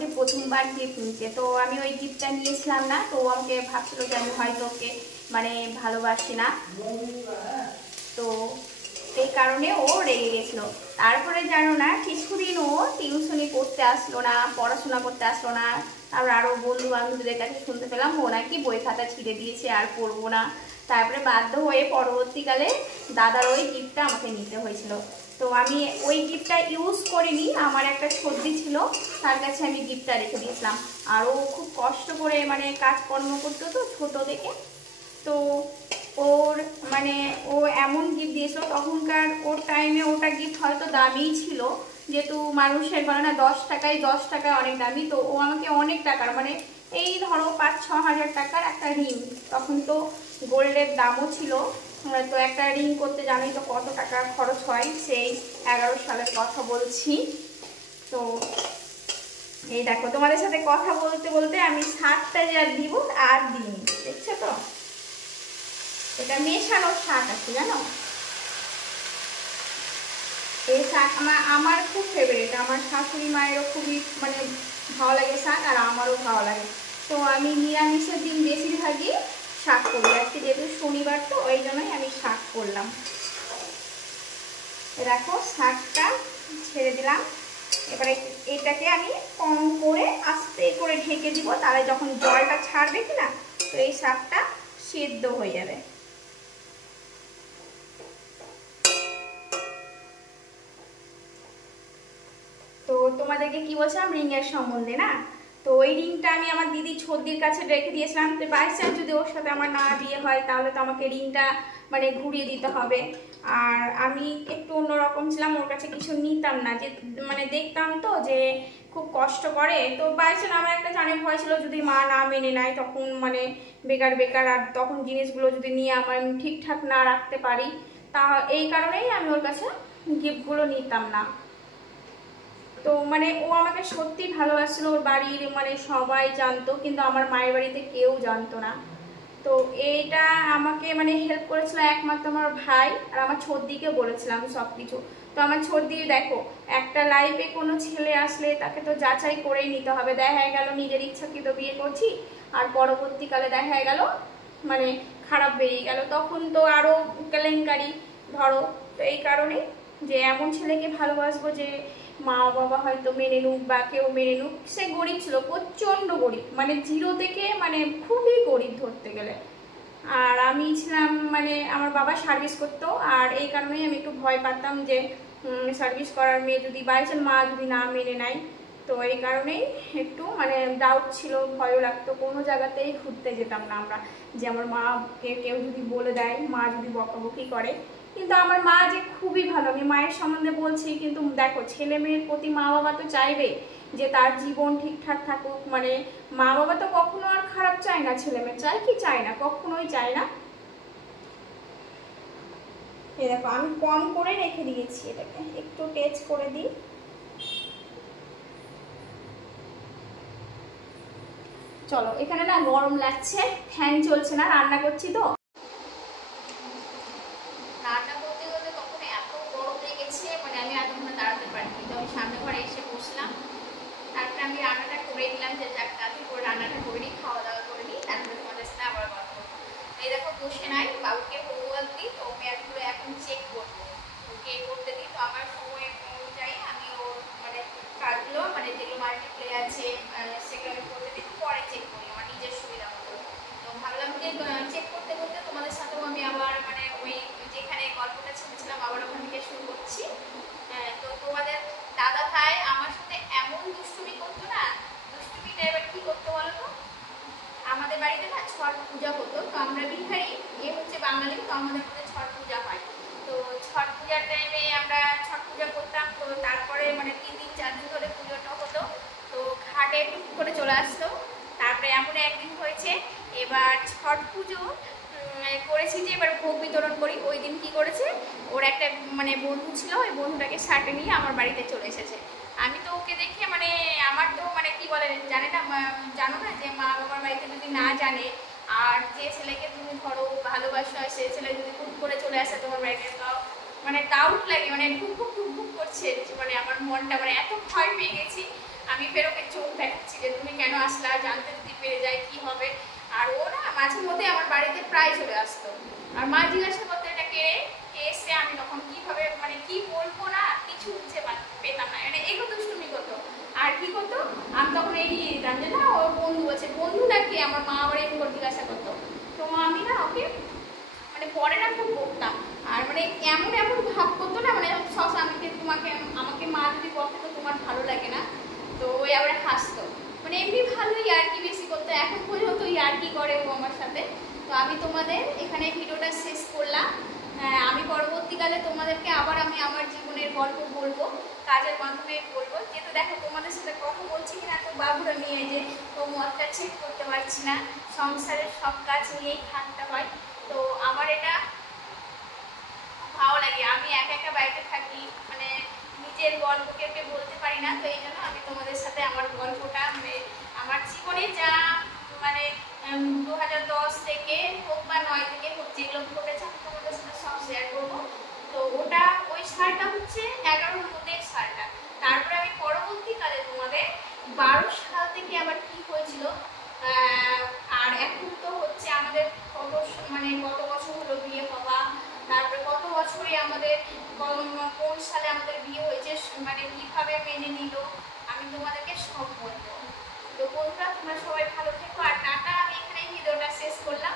আমাকে প্রথমবার গিফট নিতে, তো আমি ওই গিফটটা নিয়েছিলাম না। তো আমাকে ভাবছিল যে আমি হয়তো ওকে মানে ভালোবাসি না, তো এই কারণে ও রেগে গেছিলো। তারপরে জানো না, কিছুদিন ও টিউশনি করতে আসলো না, পড়াশোনা করতে আসলো না। তারপর আরও বন্ধু বান্ধবদের কাছে শুনতে পেলাম ও নাকি বই খাতা ছিঁড়ে দিয়েছে, আর পড়বো না। তারপরে বাধ্য হয়ে পরবর্তীকালে দাদার ওই গিফটটা আমাকে নিতে হয়েছিল। তো আমি ওই গিফটটা ইউজ করিনি, আমার একটা সর্দি ছিল, তার কাছে আমি গিফটটা রেখে দিয়েছিলাম। আর ও খুব কষ্ট করে মানে কাজকর্ম করতো তো ছোটো থেকে, তো ওর মানে ও এমন গিফট দিয়েছিল, তখনকার ওর টাইমে ওটা গিফট হয়তো দামিই ছিল, যেহেতু মানুষের বলে না 10 টাকায় অনেক দামি। তো ও আমাকে অনেক টাকার মানে এই ধরো 5-6 হাজার টাকার একটা রিং, তখন তো গোল্ডের দামও ছিল, তো একটা রিং করতে জানোই তো কত টাকা খরচ হয়, সেই 11 সালের কথা বলছি। তো এই দেখো, তোমাদের সাথে কথা বলতে বলতে আমি শাকটা যা দিব আর দিই, দেখছো তো এটা মেশানো শাক আছে জানো। এই শাক আমার খুব ফেভারিট, আমার শাশুড়ি মায়েরও খুবই মানে ভালো লাগে শাক, আর আমারও ভালো লাগে। তো আমি নিরামিষের দিন বেশিরভাগই শাক করি, আজকে যেহেতু শনিবার তো ওই জন্যই আমি শাক করলাম। দেখো শাকটা ছেড়ে দিলাম, এবারে এটাকে আমি কম করে আস্তে করে ঢেকে দিব, তাহলে যখন জলটা ছাড়বে কিনা তো এই শাকটা সিদ্ধ হয়ে যাবে। তো তোমাদেরকে কি বলছিলাম রিংয়ের সম্বন্ধে না, তো ওই রিংটা আমি আমার দিদি ছর্দির কাছে রেখে দিয়েছিলাম। তো বাই চান্স যদি ওর সাথে আমার না বিয়ে হয় তাহলে তো আমাকে রিংটা মানে ঘুরিয়ে দিতে হবে। আর আমি একটু অন্যরকম ছিলাম, ওর কাছে কিছু নিতাম না, যে মানে দেখতাম তো যে খুব কষ্ট করে। তো বাই চান্স আমার একটা জানে ভয় ছিল, যদি মা না মেনে নেয় তখন মানে বেকার বেকার, আর তখন জিনিসগুলো যদি নিয়ে আমার ঠিকঠাক না রাখতে পারি, তা এই কারণেই আমি ওর কাছে গিফটগুলো নিতাম না। তো মানে ও আমাকে সত্যি ভালোবাসছিল, ওর বাড়ির মানে সবাই জানতো, কিন্তু আমার মায়ের বাড়িতে কেউ জানতো না। তো এইটা আমাকে মানে হেল্প করেছিল একমাত্র আমার ভাই, আর আমার ছর্দিকে বলেছিলাম সব কিছু। তো আমার ছর্দি দেখো, একটা লাইফে কোনো ছেলে আসলে তাকে তো যাচাই করেই নিতে হবে। দেখা গেল নিজের ইচ্ছাকৃত বিয়ে করছি, আর পরবর্তীকালে দেখা গেল মানে খারাপ বেরিয়ে গেল, তখন তো আরও কেলেঙ্কারি ধরো। তো এই কারণে যে এমন ছেলেকে ভালোবাসবো যে মা বাবা হয়তো মেনে নুক বা কেউ মেনে নুক। সে গরিব ছিল, প্রচণ্ড গরিব, মানে জিরো থেকে মানে খুবই গরিব ধরতে গেলে। আর আমি ছিলাম মানে আমার বাবা সার্ভিস করতো, আর এই কারণেই আমি একটু ভয় পাতাম যে সার্ভিস করার মেয়ে যদি বাই চান্স মা যদি না মেনে নেয়। তো এই কারণেই একটু মানে ডাউট ছিল, ভয়ও লাগতো, কোনো জায়গাতেই ঘুরতে যেতাম না আমরা, যে আমার মাকে কেউ যদি বলে দেয়, মা যদি বকাবকি করে। কিন্তু আমার মা যে খুবই ভালো, আমি মায়ের সম্বন্ধে বলছি, কিন্তু দেখো ছেলে মেয়ের প্রতি মা বাবা তো চাইবে যে তার জীবন ঠিকঠাক থাকুক, মানে মা বাবা তো কখনো আর খারাপ চায় না, ছেলে মেয়ে চায় কি চায় না, কখনোই চায় না। এই দেখো আমি কম করে রেখে দিয়েছি, এটাকে একটু টেস্ট করে দিই। চলো, এখানে না গরম লাগছে, ফ্যান চলছে না, রান্না করছি তো রান্না করতে করতে তখন এত গরম লেগেছে, মানে আমি এতক্ষণ দাঁড়াতে পারিনি। তো আমি সামনে ঘরে এসে বসলাম, তারপরে আমি রান্নাটা করে দিলাম, যে যাক তাড়াতাড়ি করে রান্নাটা করে নিই, খাওয়া দাওয়া করে নিই, তারপরে তোমাদের সাথে আবার কথা বলবো। এই দেখো বসে নাই, বাবুকে হোমওয়ার্ক দিই, তো ম্যাথগুলো এখন চেক করবো, ওকে করতে দিই। তো আমার সময় অনুযায়ী আমি ওর মানে কাজগুলো মানে যেগুলো মাল্টিপ্লে আছে সেগুলো আমি করতে দিই, পরে চেক করি আমার নিজের সুবিধা মতো। তো ভাবলাম যে চেক করতে করতে তোমাদের সাথেও আমি আবার মানে ওই যেখানে গল্পটা ছেড়েছিলাম আবার ওখান থেকে শুরু করছি। তো তোমাদের দাদা ভাই আমার সাথে এমন দুষ্টুমি করতো না, দুষ্টুমিটা এবার কি করতো বলো তো, আমাদের বাড়িতে না ছট পূজা হতো, তো আমরা বিহারি, এ হচ্ছে বাঙালি, তো আমাদের মধ্যে ছট পূজা হয়। তো ছট পূজার টাইমে আমরা ছট পূজা করতাম, তো তারপরে মানে 3-4 দিন ধরে পুজোটা হতো, তো ঘাটে টুক করে চলে আসতো। তারপরে এমন একদিন হয়েছে, এবার ছট পুজো করেছি যে এবার ভোগ বিতরণ করি। ওই দিন কি করেছে, ওর একটা মানে বন্ধু ছিল, ওই বন্ধুটাকে সাথে নিয়ে আমার বাড়িতে চলে এসেছে। আমি তো ওকে দেখে মানে আমার তো মানে কি বলে জানে না, জানো না যে মা বাবার বাড়িতে যদি না জানে, আর যে ছেলেকে তুমি ধরো ভালোবাসো, সে ছেলে যদি হুট করে চলে আসে তোমার বাড়িতে, তো মানে ডাউট লাগে, মানে ঢুকবুক ঢুকবুক করছে, মানে আমার মনটা মানে এত ভয় পেয়ে গেছি। আমি ফের ওকে চোখ দেখাচ্ছি যে তুমি কেন আসলা, জানতে যদি পেরে যায় কি হবে। আর ও না মাঝে মধ্যে আমার বাড়িতে প্রায় চলে আসতো, আর মা জিজ্ঞাসা করতো এটা কে এসে, আমি তখন কিভাবে মানে কি বলবো না কিছু বুঝতে পেতাম না, মানে এগুলো দুষ্টুমি করতো। আর কি করতো, আমি তখন এড়িয়ে দিতাম যে না ওর বন্ধু আছে, বন্ধু নাকি, আমার মা আবার এরকম জিজ্ঞাসা করতো। তো আমি না ওকে মানে পরে না খুব বকতাম, আর মানে এমন এমন ভাব করতো না, মানে আমাকে আমাকে মা যদি বকে তো তোমার ভালো লাগে না, তো ওই আবার হাসতো, মানে এমনি ভালো ইয়ার্কি বেশি করতো, এখন পর্যন্ত ইয়ার্কি করে ও আমার সাথে। তো আমি তোমাদের এখানে ভিডিওটা শেষ করলাম। আমি পরবর্তীকালে তোমাদেরকে আবার আমি আমার জীবনের গল্প বলবো, কাজের মাধ্যমে বলবো। যেহেতু দেখো তোমাদের সাথে কথা বলছি কিনা তো বাবুরা নিয়ে যে তো মতটা ঠিক করতে পারছি না, সংসারের সব কাজ নিয়েই থাকতে হয়। তো আমার এটা ভালো লাগে, আমি একা একা বাড়িতে থাকি, মানে নিজের গল্প কেউ বলতে পারি না, তো এই জন্য আমি তোমাদের সাথে আমার গল্পটা মানে আমার জীবনে যা মানে 2010 থেকে হোক বা 9 থেকে হোক যেগুলো ঘটেছে আমি তোমাদের সাথে সব শেয়ার করবো। তো ওটা ওই সালটা হচ্ছে 11-র মধ্যে সালটা, তারপরে আমি পরবর্তীকালে তোমাদের 12 সাল থেকে আবার কি হয়েছিল, আর এখন তো হচ্ছে আমাদের কত মানে কত বছর হলো বিয়ে হওয়া, তারপরে কত বছরে আমাদের কোন সালে আমাদের বিয়ে হয়েছে, মানে কিভাবে মেনে নিল, আমি তোমাদেরকে সব বলবো। তো বন্ধুরা তোমরা সবাই ভালো থেকো, আর টাটা, আমি এখানেই ভিডিওটা শেষ করলাম।